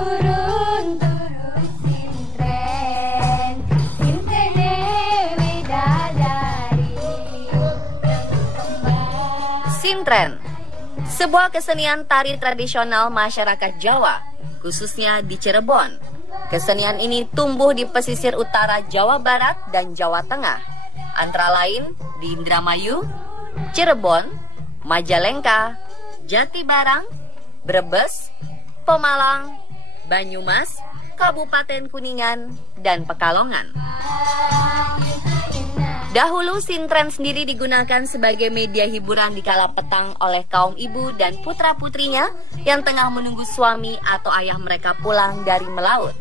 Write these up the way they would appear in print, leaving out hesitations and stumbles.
turun-turun sintren, sintren Dewi Dadari. Sintren, sebuah kesenian tari tradisional masyarakat Jawa, khususnya di Cirebon. Kesenian ini tumbuh di pesisir utara Jawa Barat dan Jawa Tengah, antara lain di Indramayu, Cirebon, Majalengka, Jatibarang, Brebes, Pemalang, Banyumas, Kabupaten Kuningan, dan Pekalongan. Dahulu sintren sendiri digunakan sebagai media hiburan di kala petang oleh kaum ibu dan putra-putrinya yang tengah menunggu suami atau ayah mereka pulang dari melaut.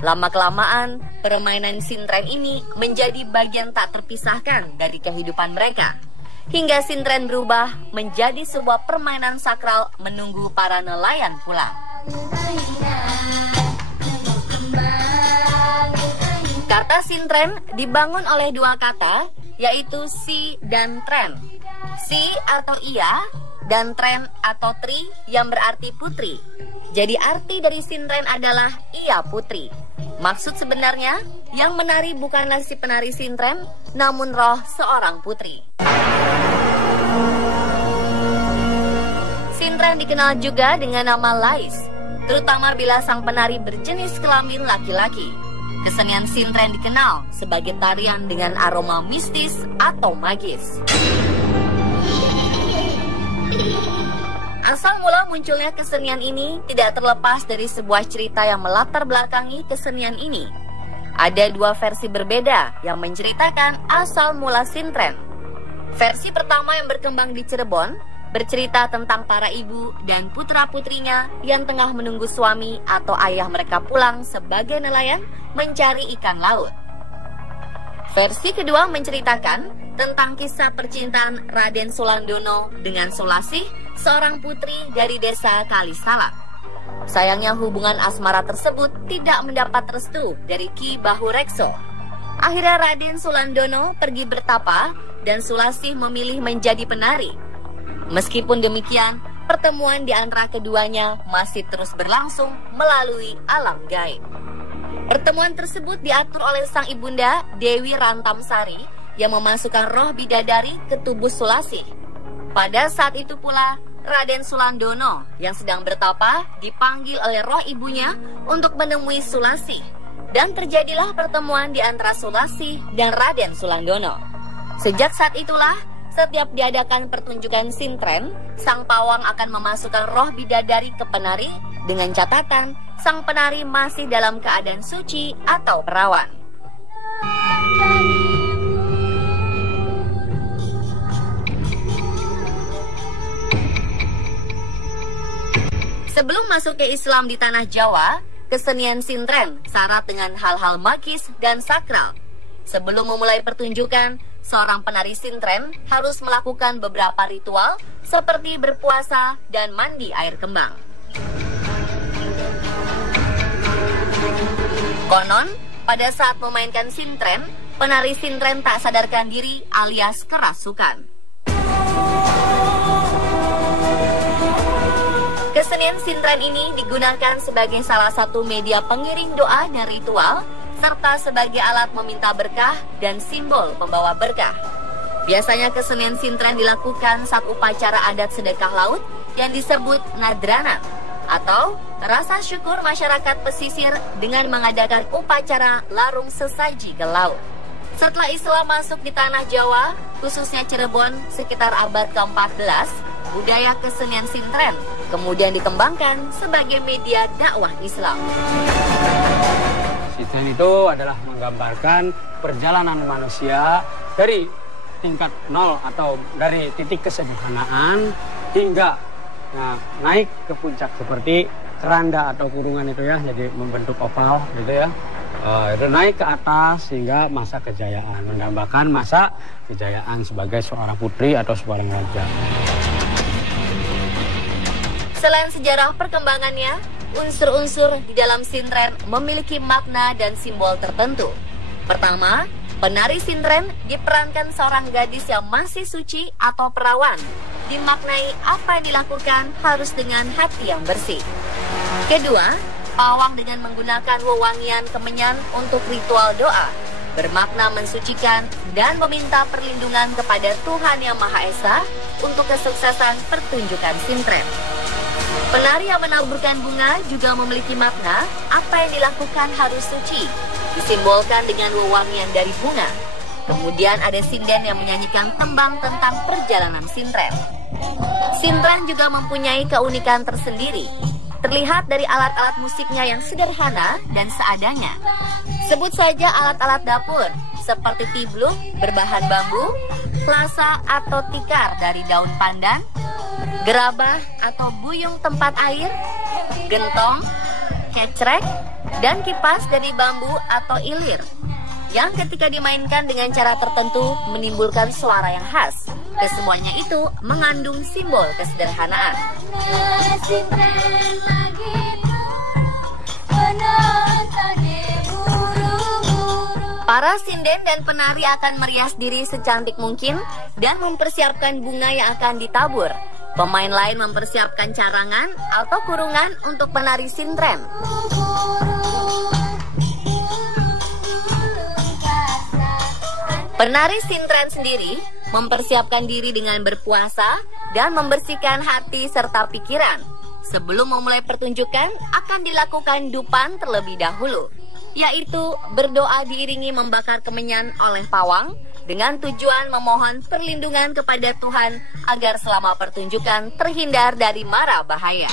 Lama-kelamaan, permainan sintren ini menjadi bagian tak terpisahkan dari kehidupan mereka. Hingga sintren berubah menjadi sebuah permainan sakral menunggu para nelayan pulang. Kata sintren dibangun oleh dua kata, yaitu si dan tren. Si atau ia dan tren atau tri yang berarti putri. Jadi arti dari sintren adalah ia putri. Maksud sebenarnya, yang menari bukanlah si penari sintren, namun roh seorang putri. Sintren dikenal juga dengan nama lais, terutama bila sang penari berjenis kelamin laki-laki. Kesenian sintren dikenal sebagai tarian dengan aroma mistis atau magis. Asal mula munculnya kesenian ini tidak terlepas dari sebuah cerita yang melatar belakangi kesenian ini. Ada dua versi berbeda yang menceritakan asal mula sintren. Versi pertama yang berkembang di Cirebon bercerita tentang para ibu dan putra-putrinya yang tengah menunggu suami atau ayah mereka pulang sebagai nelayan mencari ikan laut. Versi kedua menceritakan tentang kisah percintaan Raden Sulandono dengan Sulasih, seorang putri dari desa Kalisalak. Sayangnya hubungan asmara tersebut tidak mendapat restu dari Ki Bahurekso. Akhirnya Raden Sulandono pergi bertapa dan Sulasih memilih menjadi penari. Meskipun demikian, pertemuan di antara keduanya masih terus berlangsung melalui alam gaib. Pertemuan tersebut diatur oleh sang ibunda Dewi Rantamsari yang memasukkan roh bidadari ke tubuh Sulasih. Pada saat itu pula, Raden Sulandono yang sedang bertapa dipanggil oleh roh ibunya untuk menemui Sulasih. Dan terjadilah pertemuan di antara Sulasih dan Raden Sulandono. Sejak saat itulah, setiap diadakan pertunjukan sintren, sang pawang akan memasukkan roh bidadari ke penari dengan catatan sang penari masih dalam keadaan suci atau perawan. Sebelum masuknya Islam di tanah Jawa, kesenian sintren syarat dengan hal-hal magis dan sakral. Sebelum memulai pertunjukan, seorang penari sintren harus melakukan beberapa ritual seperti berpuasa dan mandi air kembang. Konon, pada saat memainkan sintren, penari sintren tak sadarkan diri alias kerasukan. Kesenian sintren ini digunakan sebagai salah satu media pengiring doa dan ritual, serta sebagai alat meminta berkah dan simbol pembawa berkah. Biasanya kesenian sintren dilakukan saat upacara adat sedekah laut yang disebut nadranan, atau rasa syukur masyarakat pesisir dengan mengadakan upacara larung sesaji ke laut. Setelah Islam masuk di tanah Jawa, khususnya Cirebon sekitar abad ke-14, budaya kesenian sintren kemudian dikembangkan sebagai media dakwah Islam. Sintren itu adalah menggambarkan perjalanan manusia dari tingkat nol atau dari titik kesederhanaan hingga naik ke puncak seperti keranda atau kurungan itu ya, jadi membentuk oval gitu ya. Itu naik ke atas hingga masa kejayaan, mendambakan masa kejayaan sebagai seorang putri atau seorang raja. Selain sejarah perkembangannya, unsur-unsur di dalam sintren memiliki makna dan simbol tertentu. Pertama, penari sintren diperankan seorang gadis yang masih suci atau perawan. Dimaknai apa yang dilakukan harus dengan hati yang bersih. Kedua, Pawang dengan menggunakan wewangian kemenyan untuk ritual doa, bermakna mensucikan dan meminta perlindungan kepada Tuhan Yang Maha Esa untuk kesuksesan pertunjukan sintren. Penari yang menaburkan bunga juga memiliki makna apa yang dilakukan harus suci, disimbolkan dengan wewangian dari bunga. Kemudian ada sinden yang menyanyikan tembang tentang perjalanan sintren. Sintren juga mempunyai keunikan tersendiri. Terlihat dari alat-alat musiknya yang sederhana dan seadanya. Sebut saja alat-alat dapur seperti tibluk berbahan bambu, lasa atau tikar dari daun pandan, gerabah atau buyung tempat air, gentong, kecrek, dan kipas dari bambu atau ilir, yang ketika dimainkan dengan cara tertentu menimbulkan suara yang khas. Kesemuanya itu mengandung simbol kesederhanaan. Para sinden dan penari akan merias diri secantik mungkin dan mempersiapkan bunga yang akan ditabur. Pemain lain mempersiapkan carangan atau kurungan untuk penari sintren. Penari sintren sendiri mempersiapkan diri dengan berpuasa dan membersihkan hati serta pikiran. Sebelum memulai pertunjukan akan dilakukan dupan terlebih dahulu, yaitu berdoa diiringi membakar kemenyan oleh pawang dengan tujuan memohon perlindungan kepada Tuhan agar selama pertunjukan terhindar dari mara bahaya.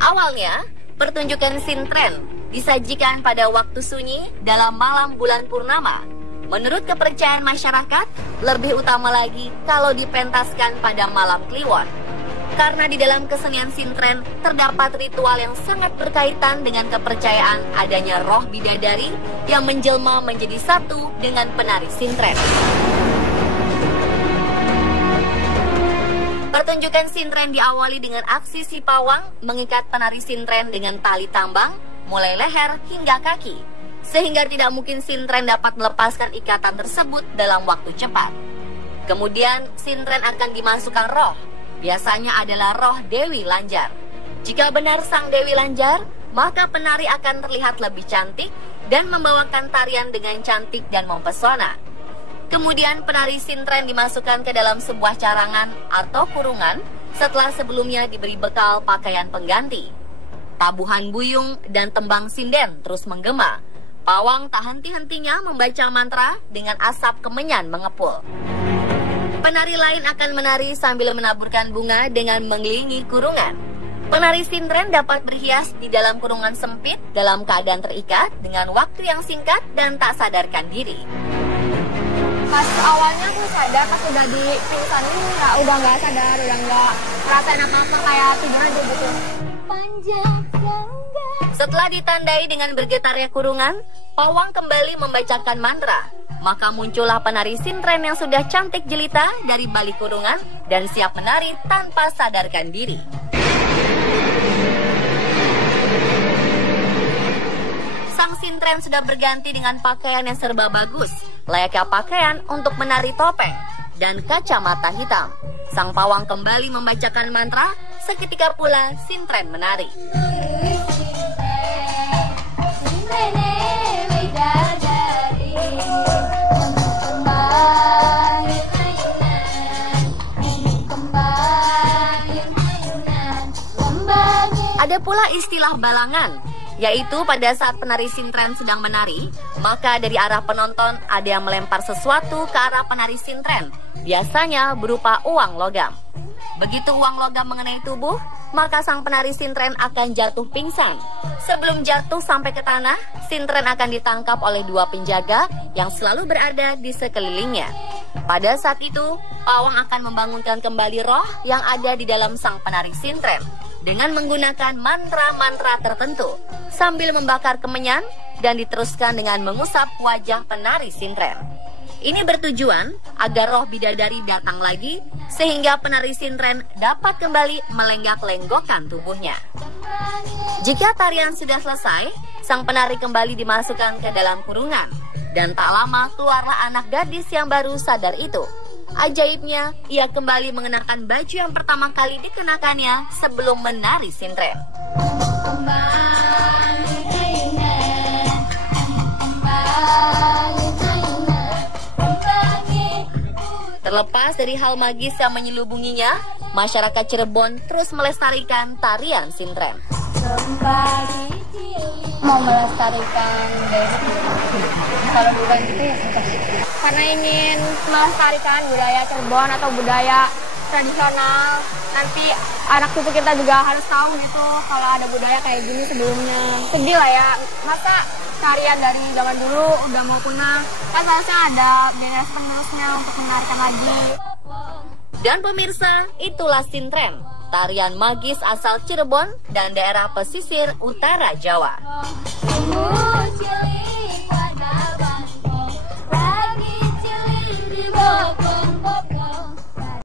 Awalnya, pertunjukan sintren disajikan pada waktu sunyi dalam malam bulan purnama. Menurut kepercayaan masyarakat, lebih utama lagi kalau dipentaskan pada malam Kliwon. Karena di dalam kesenian sintren terdapat ritual yang sangat berkaitan dengan kepercayaan adanya roh bidadari yang menjelma menjadi satu dengan penari sintren. Pertunjukan sintren diawali dengan aksi si pawang mengikat penari sintren dengan tali tambang mulai leher hingga kaki, sehingga tidak mungkin sintren dapat melepaskan ikatan tersebut dalam waktu cepat. Kemudian sintren akan dimasukkan roh, biasanya adalah roh Dewi Lanjar. Jika benar sang Dewi Lanjar, maka penari akan terlihat lebih cantik dan membawakan tarian dengan cantik dan mempesona. Kemudian penari sintren dimasukkan ke dalam sebuah carangan atau kurungan setelah sebelumnya diberi bekal pakaian pengganti. Tabuhan buyung dan tembang sinden terus menggema. Pawang tak henti-hentinya membaca mantra dengan asap kemenyan mengepul. Penari lain akan menari sambil menaburkan bunga dengan mengelilingi kurungan. Penari sintren dapat berhias di dalam kurungan sempit dalam keadaan terikat dengan waktu yang singkat dan tak sadarkan diri. Pas awalnya aku sadar, pas udah di pingsan ini udah nggak sadar, udah nggak rasain apa-apa, kayak tidur aja gitu. Setelah ditandai dengan bergetarnya kurungan, pawang kembali membacakan mantra. Maka muncullah penari sintren yang sudah cantik jelita dari balik kurungan dan siap menari tanpa sadarkan diri. Sang sintren sudah berganti dengan pakaian yang serba bagus, layaknya pakaian untuk menari topeng dan kacamata hitam. Sang pawang kembali membacakan mantra, seketika pula sintren menari. Ada pula istilah balangan, yaitu pada saat penari sintren sedang menari, maka dari arah penonton ada yang melempar sesuatu ke arah penari sintren, biasanya berupa uang logam. Begitu uang logam mengenai tubuh, maka sang penari sintren akan jatuh pingsan. Sebelum jatuh sampai ke tanah, sintren akan ditangkap oleh dua penjaga yang selalu berada di sekelilingnya. Pada saat itu, pawang akan membangunkan kembali roh yang ada di dalam sang penari sintren dengan menggunakan mantra-mantra tertentu sambil membakar kemenyan dan diteruskan dengan mengusap wajah penari sintren. Ini bertujuan agar roh bidadari datang lagi sehingga penari sintren dapat kembali melenggak-lenggokkan tubuhnya. Jika tarian sudah selesai, sang penari kembali dimasukkan ke dalam kurungan dan tak lama keluarlah anak gadis yang baru sadar itu. Ajaibnya, ia kembali mengenakan baju yang pertama kali dikenakannya sebelum menari sintren. Terlepas dari hal magis yang menyelubunginya, masyarakat Cirebon terus melestarikan tarian sintren. Mau melestarikan budaya kalau bukan gitu ya karena ingin melestarikan budaya Cirebon atau budaya tradisional. Nanti anak cucu kita juga harus tahu gitu kalau ada budaya kayak gini sebelumnya. Sedih lah ya, masa tarian dari zaman dulu udah mau punah, kan seharusnya ada generasi penerusnya untuk menarikan lagi. Dan pemirsa, itulah sintren, tarian magis asal Cirebon dan daerah pesisir utara Jawa.